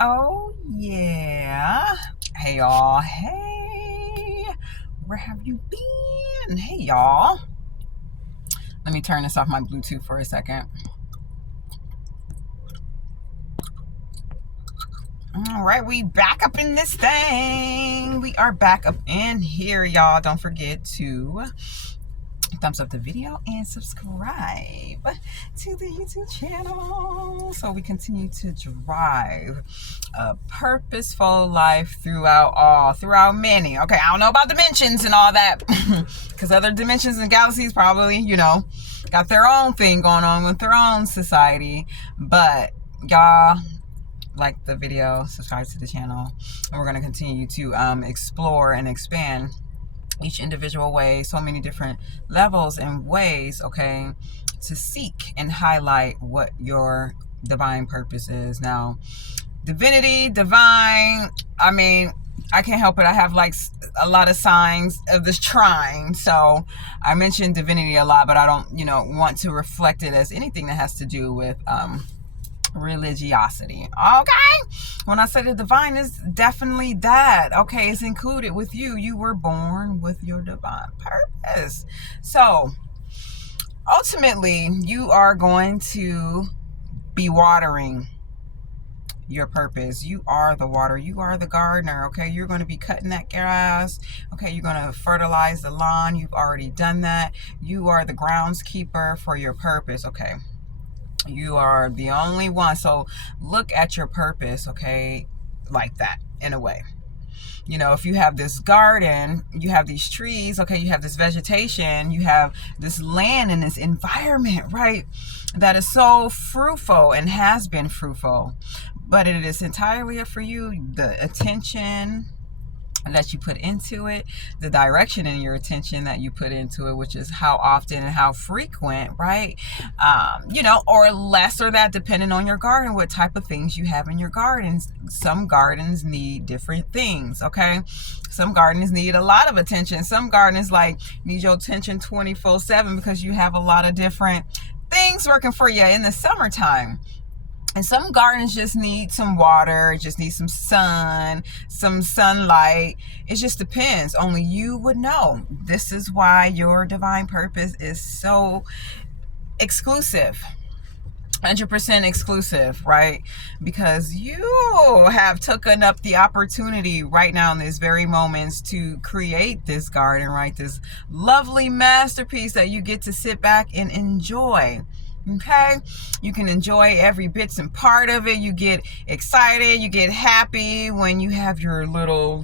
Oh, yeah. Hey, y'all. Hey, where have you been? Hey, y'all. Let me turn this off my Bluetooth for a second. All right, we back up in this thing. We are back up in here, y'all. Don't forget to thumbs up the video and subscribe to the YouTube channel so we continue to drive a purposeful life throughout many. Okay, I don't know about dimensions and all that because other dimensions and galaxies probably, got their own thing going on with their own society. But y'all, like the video, subscribe to the channel, and we're going to continue to explore and expand each individual way, so many different levels and ways, okay, to seek and highlight what your divine purpose is. Now, divinity, divine, I can't help it. I have like a lot of signs of this trine. So I mention divinity a lot, but I don't, want to reflect it as anything that has to do with religiosity. Okay, when I say the divine is definitely that. Okay, it's included with you. You were born with your divine purpose. So ultimately, you are going to be watering your purpose. You are the water. You are the gardener. Okay, you're going to be cutting that grass. Okay, you're going to fertilize the lawn. You've already done that. You are the groundskeeper for your purpose. Okay, you are the only one. So look at your purpose, okay, like that, in a way. If you have this garden, you have these trees, okay, you have this vegetation, you have this land and this environment, right, that is so fruitful and has been fruitful. But it is entirely up for you, the attention that you put into it, the direction in your attention that you put into it, which is how often and how frequent, right? Or less or that, depending on your garden, what type of things you have in your gardens. Some gardens need different things, okay? Some gardens need a lot of attention. Some gardens need your attention 24/7 because you have a lot of different things working for you in the summertime. And some gardens just need some water, just need some sun, some sunlight. It just depends. Only you would know. This is why your divine purpose is so exclusive. 100% exclusive, right? Because you have taken up the opportunity right now in these very moments to create this garden, right? This lovely masterpiece that you get to sit back and enjoy. Okay, you can enjoy every bits and part of it. You get excited, you get happy when you have your little,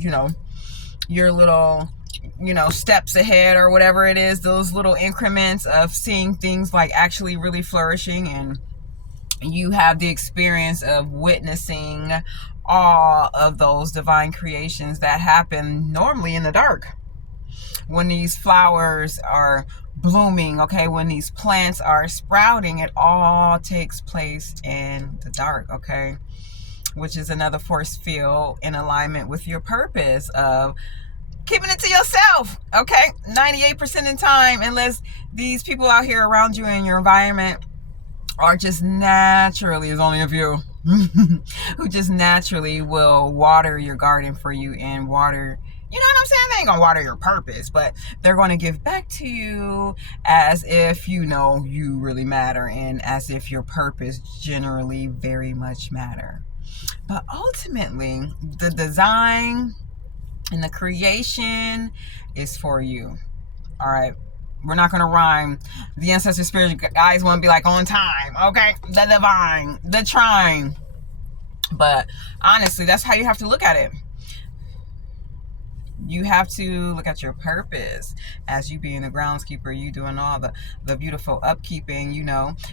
steps ahead or whatever it is, those little increments of seeing things like actually really flourishing, and you have the experience of witnessing all of those divine creations that happen normally in the dark. When these flowers are blooming, okay, when these plants are sprouting, it all takes place in the dark, okay, which is another force field in alignment with your purpose of keeping it to yourself, okay, 98% of the time, unless these people out here around you in your environment are just naturally, there's only a few who just naturally will water your garden for you and water, you know what I'm saying? They ain't gonna water your purpose, but they're gonna give back to you as if you really matter, and as if your purpose generally very much matter. But ultimately, the design and the creation is for you. All right. We're not going to rhyme. The ancestor spirit guys want to be like on time. Okay. The divine, the trine. But honestly, that's how you have to look at it. You have to look at your purpose as you being the groundskeeper, you doing all the beautiful upkeeping.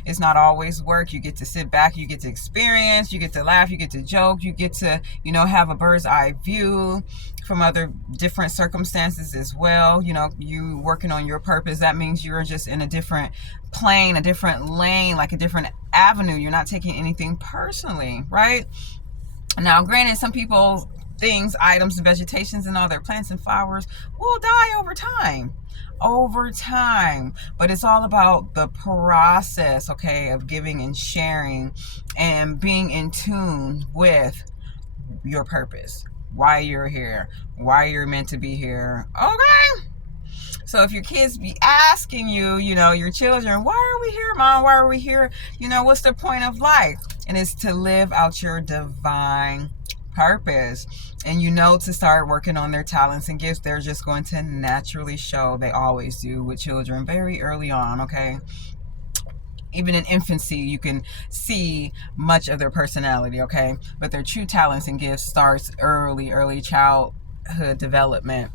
It's not always work. You get to sit back, you get to experience, you get to laugh, you get to joke, you get to, have a bird's eye view from other different circumstances as well. You working on your purpose. That means you're just in a different plane, a different lane, like a different avenue. You're not taking anything personally, right? Now, granted, some people, things, items, vegetations, and all their plants and flowers will die over time. But it's all about the process, okay, of giving and sharing and being in tune with your purpose, why you're here, why you're meant to be here. Okay? So if your kids be asking you, your children, why are we here, Mom? Why are we here? What's the point of life? And it's to live out your divine purpose. And to start working on their talents and gifts. They're just going to naturally show. They always do with children very early on, okay? Even in infancy, you can see much of their personality, okay? But their true talents and gifts starts early childhood development.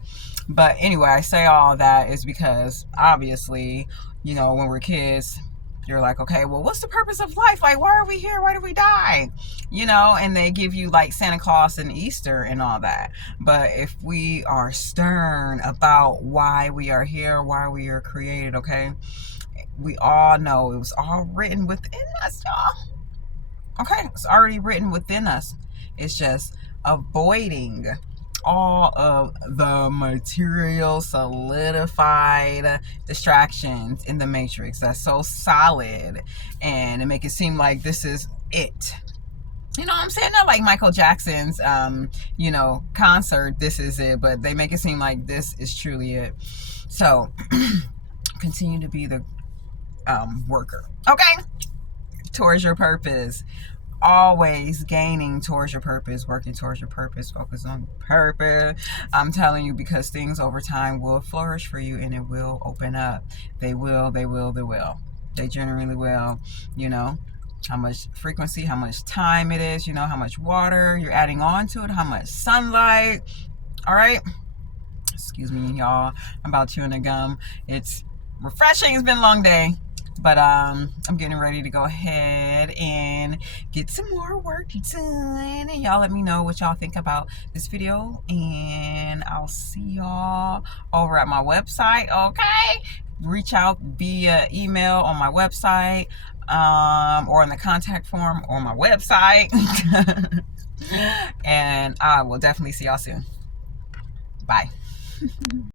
But anyway, I say all that is because obviously, when we're kids, you're like, okay, well, what's the purpose of life? Like, why are we here? Why do we die? And they give you like Santa Claus and Easter and all that. But if we are stern about why we are here, why we are created, okay, we all know it was all written within us, y'all. Okay, it's already written within us. It's just avoiding all of the material solidified distractions in the matrix that's so solid, and it make it seem like this is it. You know what I'm saying? Not like Michael Jackson's concert, this is it, but they make it seem like this is truly it. So continue to be the worker, okay, towards your purpose. Always gaining towards your purpose, working towards your purpose, focus on purpose. I'm telling you, because things over time will flourish for you, and it will open up. They will. They generally will. How much frequency, how much time it is, how much water you're adding on to it, how much sunlight. All right. Excuse me, y'all. I'm about chewing a gum. It's refreshing. It's been a long day. But I'm getting ready to go ahead and get some more work done. And y'all let me know what y'all think about this video. And I'll see y'all over at my website, okay? Reach out via email on my website, or in the contact form on my website. And I will definitely see y'all soon. Bye.